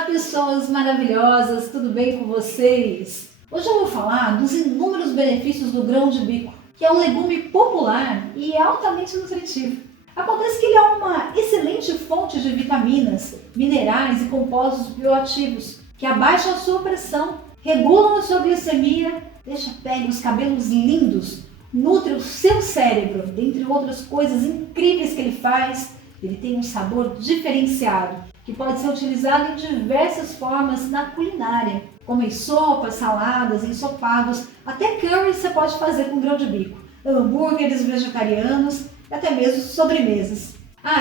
Olá, pessoas maravilhosas, tudo bem com vocês? Hoje eu vou falar dos inúmeros benefícios do grão de bico, que é um legume popular e altamente nutritivo. Acontece que ele é uma excelente fonte de vitaminas, minerais e compostos bioativos, que abaixam a sua pressão, regulam a sua glicemia, deixa a pele e os cabelos lindos, nutre o seu cérebro, dentre outras coisas incríveis que ele faz. Ele tem um sabor diferenciado, que pode ser utilizado em diversas formas na culinária, como em sopas, saladas, ensopados, até curry você pode fazer com grão de bico, hambúrgueres vegetarianos e até mesmo sobremesas.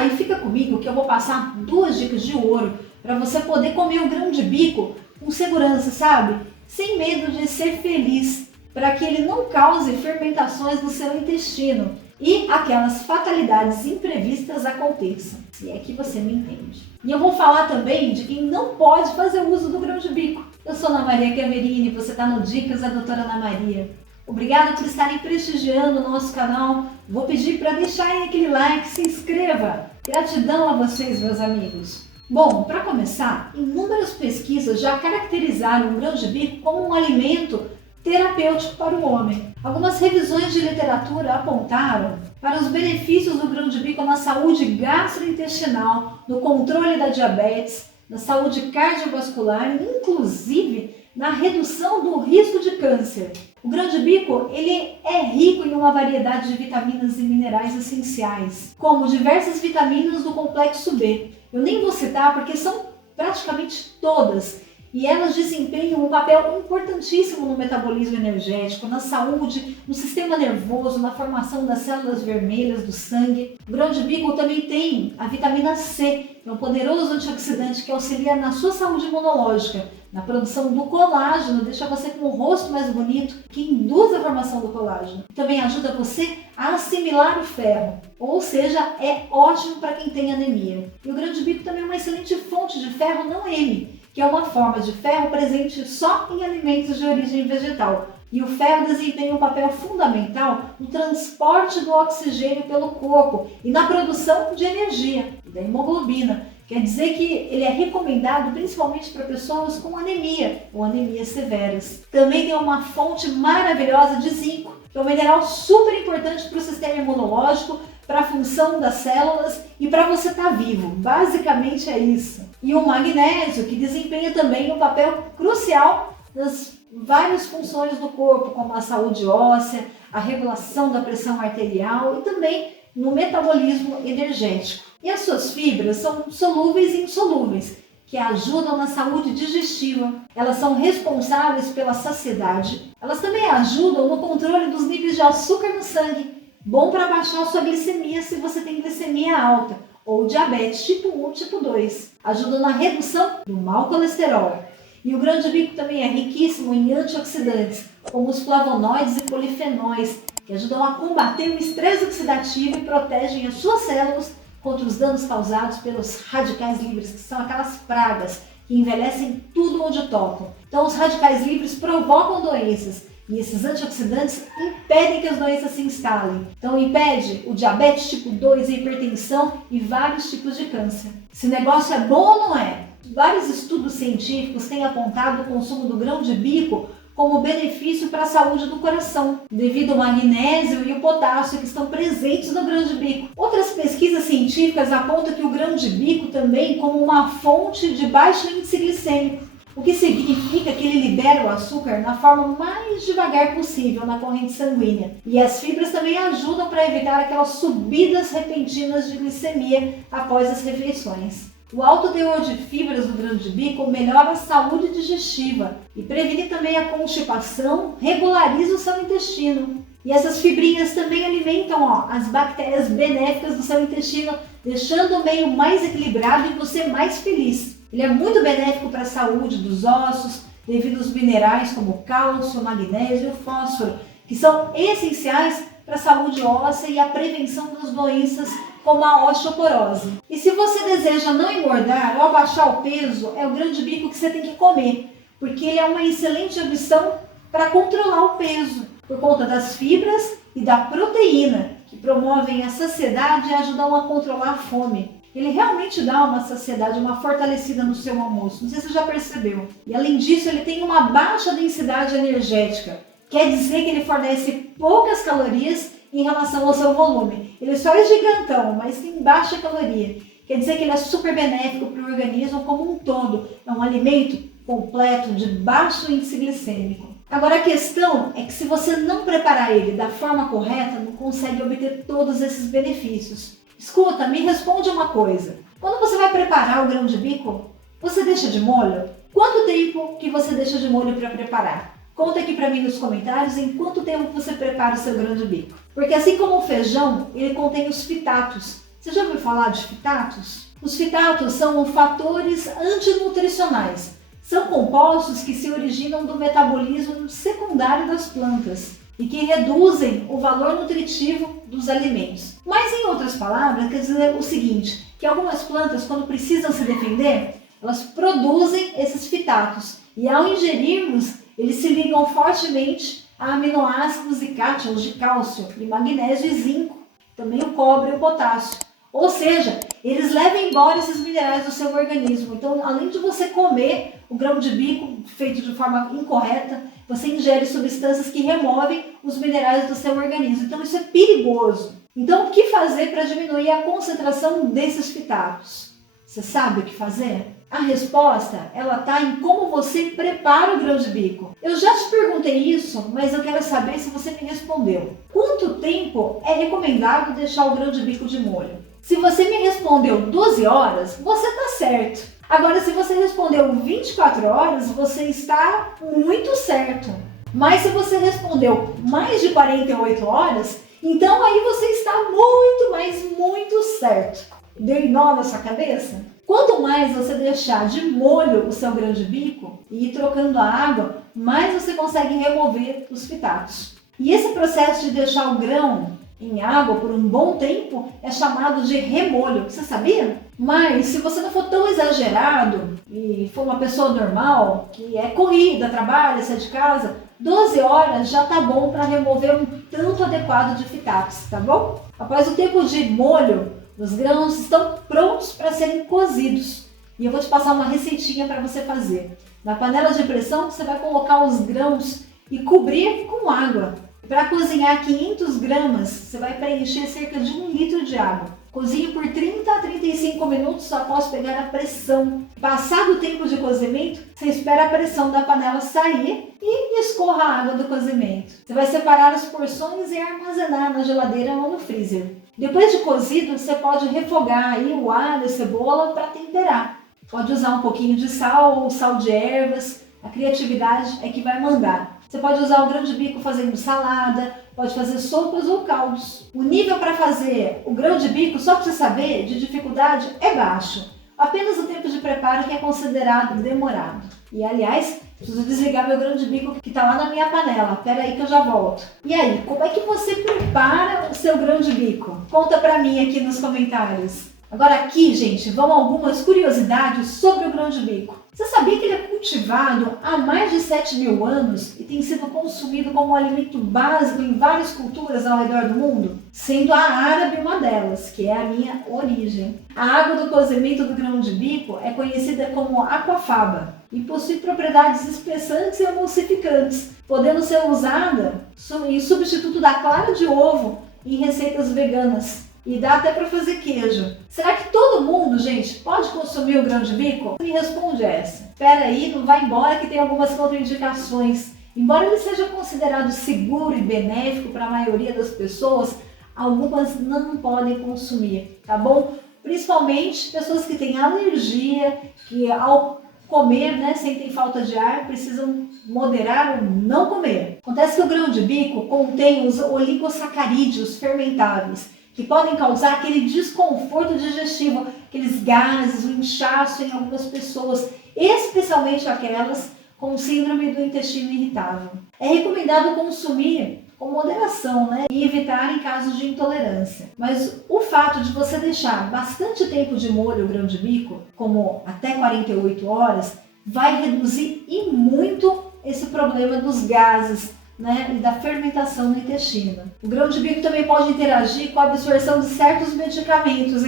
E fica comigo que eu vou passar 2 dicas de ouro para você poder comer o grão de bico com segurança, sabe? Sem medo de ser feliz, para que ele não cause fermentações no seu intestino e aquelas fatalidades imprevistas aconteçam, se é que você me entende. E eu vou falar também de quem não pode fazer uso do grão de bico. Eu sou Ana Maria Camerini e você está no Dicas da Doutora Ana Maria. Obrigada por estarem prestigiando o nosso canal. Vou pedir para deixarem aquele like, se inscreva. Gratidão a vocês, meus amigos. Bom, para começar, inúmeras pesquisas já caracterizaram o grão de bico como um alimento terapêutico para o homem. Algumas revisões de literatura apontaram para os benefícios do grão de bico na saúde gastrointestinal, no controle da diabetes, na saúde cardiovascular e inclusive na redução do risco de câncer. O grão de bico ele é rico em uma variedade de vitaminas e minerais essenciais, como diversas vitaminas do complexo B. Eu nem vou citar porque são praticamente todas, e elas desempenham um papel importantíssimo no metabolismo energético, na saúde, no sistema nervoso, na formação das células vermelhas do sangue. O grão de bico também tem a vitamina C, que é um poderoso antioxidante que auxilia na sua saúde imunológica, na produção do colágeno, deixa você com o rosto mais bonito, que induz a formação do colágeno. Também ajuda você a assimilar o ferro, ou seja, é ótimo para quem tem anemia. E o grão de bico também é uma excelente fonte de ferro não M, que é uma forma de ferro presente só em alimentos de origem vegetal. E o ferro desempenha um papel fundamental no transporte do oxigênio pelo corpo e na produção de energia, da hemoglobina. Quer dizer que ele é recomendado principalmente para pessoas com anemia ou anemias severas. Também tem uma fonte maravilhosa de zinco, que é um mineral super importante para o sistema imunológico, para a função das células e para você estar vivo. Basicamente é isso. E o magnésio, que desempenha também um papel crucial nas várias funções do corpo, como a saúde óssea, a regulação da pressão arterial e também no metabolismo energético. E as suas fibras são solúveis e insolúveis, que ajudam na saúde digestiva. Elas são responsáveis pela saciedade. Elas também ajudam no controle dos níveis de açúcar no sangue, bom para baixar a sua glicemia se você tem glicemia alta, ou diabetes tipo 1, tipo 2. Ajuda na redução do mau colesterol. E o grão de bico também é riquíssimo em antioxidantes, como os flavonoides e polifenóis, que ajudam a combater o estresse oxidativo e protegem as suas células contra os danos causados pelos radicais livres, que são aquelas pragas que envelhecem tudo onde tocam. Então os radicais livres provocam doenças, e esses antioxidantes impedem que as doenças se instalem. Então impede o diabetes tipo 2, a hipertensão e vários tipos de câncer. Esse negócio é bom ou não é? Vários estudos científicos têm apontado o consumo do grão de bico como benefício para a saúde do coração, devido ao magnésio e o potássio que estão presentes no grão de bico. Outras pesquisas científicas apontam que o grão de bico também como uma fonte de baixo índice glicêmico, o que significa que ele libera o açúcar na forma mais devagar possível na corrente sanguínea. E as fibras também ajudam para evitar aquelas subidas repentinas de glicemia após as refeições. O alto teor de fibras do grão de bico melhora a saúde digestiva e previne também a constipação, regulariza o seu intestino. E essas fibrinhas também alimentam as bactérias benéficas do seu intestino, deixando o meio mais equilibrado e você mais feliz. Ele é muito benéfico para a saúde dos ossos, devido aos minerais como cálcio, magnésio e fósforo, que são essenciais para a saúde óssea e a prevenção das doenças como a osteoporose. E se você deseja não engordar ou abaixar o peso, é o grão de bico que você tem que comer, porque ele é uma excelente opção para controlar o peso, por conta das fibras e da proteína, que promovem a saciedade e ajudam a controlar a fome. Ele realmente dá uma saciedade, uma fortalecida no seu almoço. Não sei se você já percebeu. E além disso, ele tem uma baixa densidade energética. Quer dizer que ele fornece poucas calorias em relação ao seu volume. Ele só é gigantão, mas tem baixa caloria. Quer dizer que ele é super benéfico para o organismo como um todo. É um alimento completo, de baixo índice glicêmico. Agora a questão é que se você não preparar ele da forma correta, não consegue obter todos esses benefícios. Escuta, me responde uma coisa. Quando você vai preparar o grão de bico, você deixa de molho? Quanto tempo que você deixa de molho para preparar? Conta aqui para mim nos comentários em quanto tempo você prepara o seu grão de bico. Porque assim como o feijão, ele contém os fitatos. Você já ouviu falar de fitatos? Os fitatos são fatores antinutricionais. São compostos que se originam do metabolismo secundário das plantas e que reduzem o valor nutritivo dos alimentos. Mas em outras palavras, quer dizer o seguinte, que algumas plantas, quando precisam se defender, elas produzem esses fitatos e ao ingerirmos, eles se ligam fortemente a aminoácidos e cátions de cálcio, e magnésio e zinco, também o cobre e o potássio. Ou seja, eles levam embora esses minerais do seu organismo. Então, além de você comer o grão de bico feito de forma incorreta, você ingere substâncias que removem os minerais do seu organismo. Então, isso é perigoso. Então, o que fazer para diminuir a concentração desses fitatos? Você sabe o que fazer? A resposta, ela está em como você prepara o grão de bico. Eu já te perguntei isso, mas eu quero saber se você me respondeu. Quanto tempo é recomendado deixar o grão de bico de molho? Se você me respondeu 12 horas, você está certo. Agora, se você respondeu 24 horas, você está muito certo. Mas se você respondeu mais de 48 horas, então aí você está muito, mas muito certo. Deu nó na sua cabeça? Quanto mais você deixar de molho o seu grão de bico e ir trocando a água, mais você consegue remover os fitatos. E esse processo de deixar o grão em água por um bom tempo é chamado de remolho. Você sabia? Mas se você não for tão exagerado e for uma pessoa normal, que é corrida, trabalha, sai de casa, 12 horas já tá bom para remover um tanto adequado de fitatos, tá bom? Após o tempo de molho, os grãos estão prontos para serem cozidos. E eu vou te passar uma receitinha para você fazer. Na panela de pressão, você vai colocar os grãos e cobrir com água. Para cozinhar 500 gramas, você vai preencher cerca de 1 litro de água. Cozinhe por 30 a 35 minutos após pegar a pressão. Passado o tempo de cozimento, você espera a pressão da panela sair e escorra a água do cozimento. Você vai separar as porções e armazenar na geladeira ou no freezer. Depois de cozido, você pode refogar aí o alho e cebola para temperar. Pode usar um pouquinho de sal ou sal de ervas. A criatividade é que vai mandar. Você pode usar o grão de bico fazendo salada, pode fazer sopas ou caldos. O nível para fazer o grão de bico, só para você saber, de dificuldade é baixo. Apenas o tempo de preparo que é considerado demorado. E aliás, preciso desligar meu grão de bico que está lá na minha panela. Espera aí que eu já volto. E aí, como é que você prepara o seu grão de bico? Conta para mim aqui nos comentários. Agora aqui, gente, vão algumas curiosidades sobre o grão de bico. Você sabia que ele é cultivado há mais de 7.000 anos e tem sido consumido como um alimento básico em várias culturas ao redor do mundo? Sendo a árabe uma delas, que é a minha origem. A água do cozimento do grão de bico é conhecida como aquafaba e possui propriedades espessantes e emulsificantes, podendo ser usada em substituto da clara de ovo em receitas veganas. E dá até para fazer queijo. Será que todo mundo, gente, pode consumir o grão de bico? Me responde essa. Espera aí, não vai embora que tem algumas contraindicações. Embora ele seja considerado seguro e benéfico para a maioria das pessoas, algumas não podem consumir, tá bom? Principalmente pessoas que têm alergia, que ao comer, sentem falta de ar, precisam moderar ou não comer. Acontece que o grão de bico contém os oligosacarídeos fermentáveis, que podem causar aquele desconforto digestivo, aqueles gases, o inchaço em algumas pessoas, especialmente aquelas com síndrome do intestino irritável. É recomendado consumir com moderação, e evitar em casos de intolerância. Mas o fato de você deixar bastante tempo de molho o grão de bico, como até 48 horas, vai reduzir e muito esse problema dos gases, e da fermentação no intestino. O grão de bico também pode interagir com a absorção de certos medicamentos,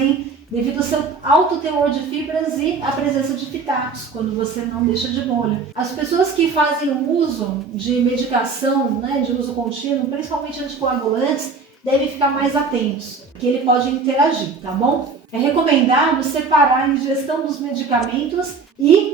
devido ao seu alto teor de fibras e a presença de fitatos, quando você não deixa de molho. As pessoas que fazem uso de medicação, né, de uso contínuo, principalmente anticoagulantes, devem ficar mais atentos, porque ele pode interagir, tá bom? É recomendado separar a ingestão dos medicamentos e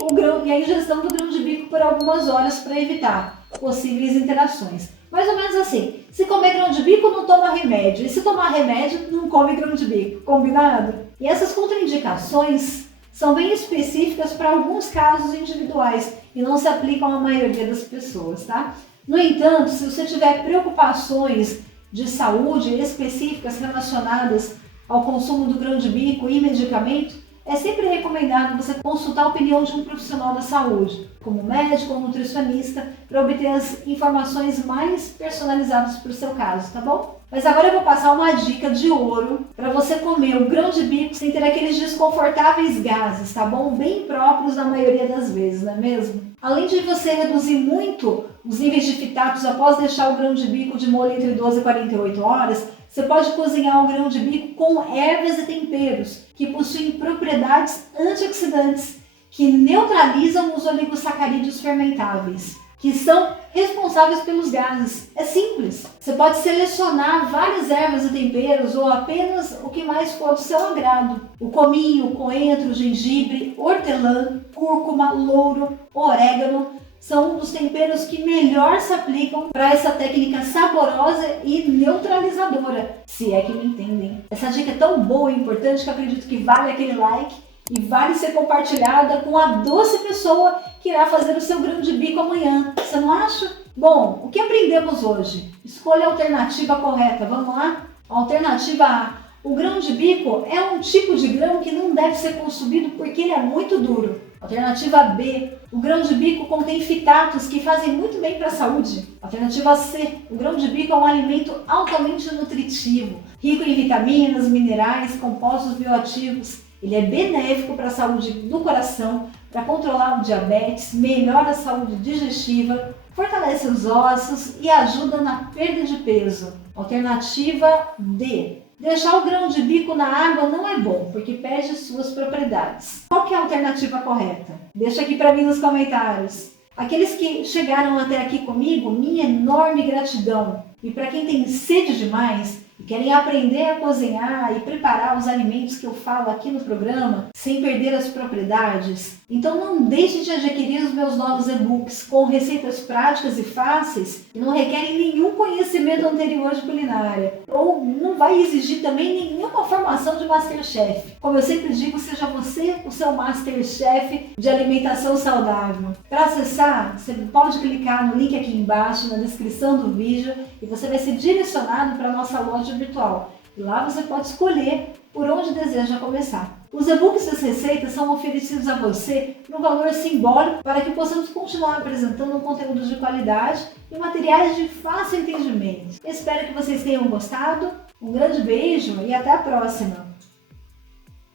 a ingestão do grão de bico por algumas horas para evitar possíveis interações. Mais ou menos assim, se comer grão de bico, não toma remédio, e se tomar remédio, não come grão de bico, combinado? E essas contraindicações são bem específicas para alguns casos individuais e não se aplicam à maioria das pessoas, tá? No entanto, se você tiver preocupações de saúde específicas relacionadas ao consumo do grão de bico e medicamento, é sempre recomendado você consultar a opinião de um profissional da saúde, como médico ou nutricionista, para obter as informações mais personalizadas para o seu caso, tá bom? Mas agora eu vou passar uma dica de ouro para você comer o grão de bico sem ter aqueles desconfortáveis gases, tá bom? Bem próprios na maioria das vezes, não é mesmo? Além de você reduzir muito os níveis de fitatos após deixar o grão de bico de molho entre 12 e 48 horas, você pode cozinhar o grão de bico com ervas e temperos que possuem propriedades antioxidantes que neutralizam os oligosacarídeos fermentáveis, que são responsáveis pelos gases. É simples. Você pode selecionar várias ervas e temperos ou apenas o que mais for do seu agrado. O cominho, o coentro, o gengibre, hortelã, cúrcuma, louro, orégano são um dos temperos que melhor se aplicam para essa técnica saborosa e neutralizadora, se é que me entendem. Essa dica é tão boa e importante que eu acredito que vale aquele like e vale ser compartilhada com a doce pessoa que irá fazer o seu grão de bico amanhã. Você não acha? Bom, o que aprendemos hoje? Escolha a alternativa correta. Vamos lá? Alternativa A. O grão de bico é um tipo de grão que não deve ser consumido porque ele é muito duro. Alternativa B. O grão de bico contém fitatos que fazem muito bem para a saúde. Alternativa C. O grão de bico é um alimento altamente nutritivo, rico em vitaminas, minerais, compostos bioativos. Ele é benéfico para a saúde do coração, para controlar o diabetes, melhora a saúde digestiva, fortalece os ossos e ajuda na perda de peso. Alternativa D. Deixar o grão de bico na água não é bom, porque perde suas propriedades. Qual que é a alternativa correta? Deixa aqui para mim nos comentários. Aqueles que chegaram até aqui comigo, minha enorme gratidão. E para quem tem sede demais e querem aprender a cozinhar e preparar os alimentos que eu falo aqui no programa, sem perder as propriedades, então não deixe de adquirir os meus novos e-books com receitas práticas e fáceis que não requerem nenhum conhecimento anterior de culinária, ou não vai exigir também nenhuma formação de Masterchef. Como eu sempre digo, seja você o seu Masterchef de alimentação saudável. Para acessar, você pode clicar no link aqui embaixo, na descrição do vídeo, e você vai ser direcionado para a nossa loja virtual. E lá você pode escolher por onde deseja começar. Os e-books e as receitas são oferecidos a você no valor simbólico para que possamos continuar apresentando conteúdos de qualidade e materiais de fácil entendimento. Espero que vocês tenham gostado. Um grande beijo e até a próxima.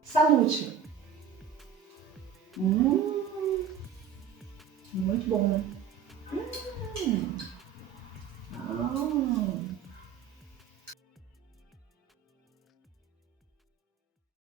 Salute! Muito bom, né?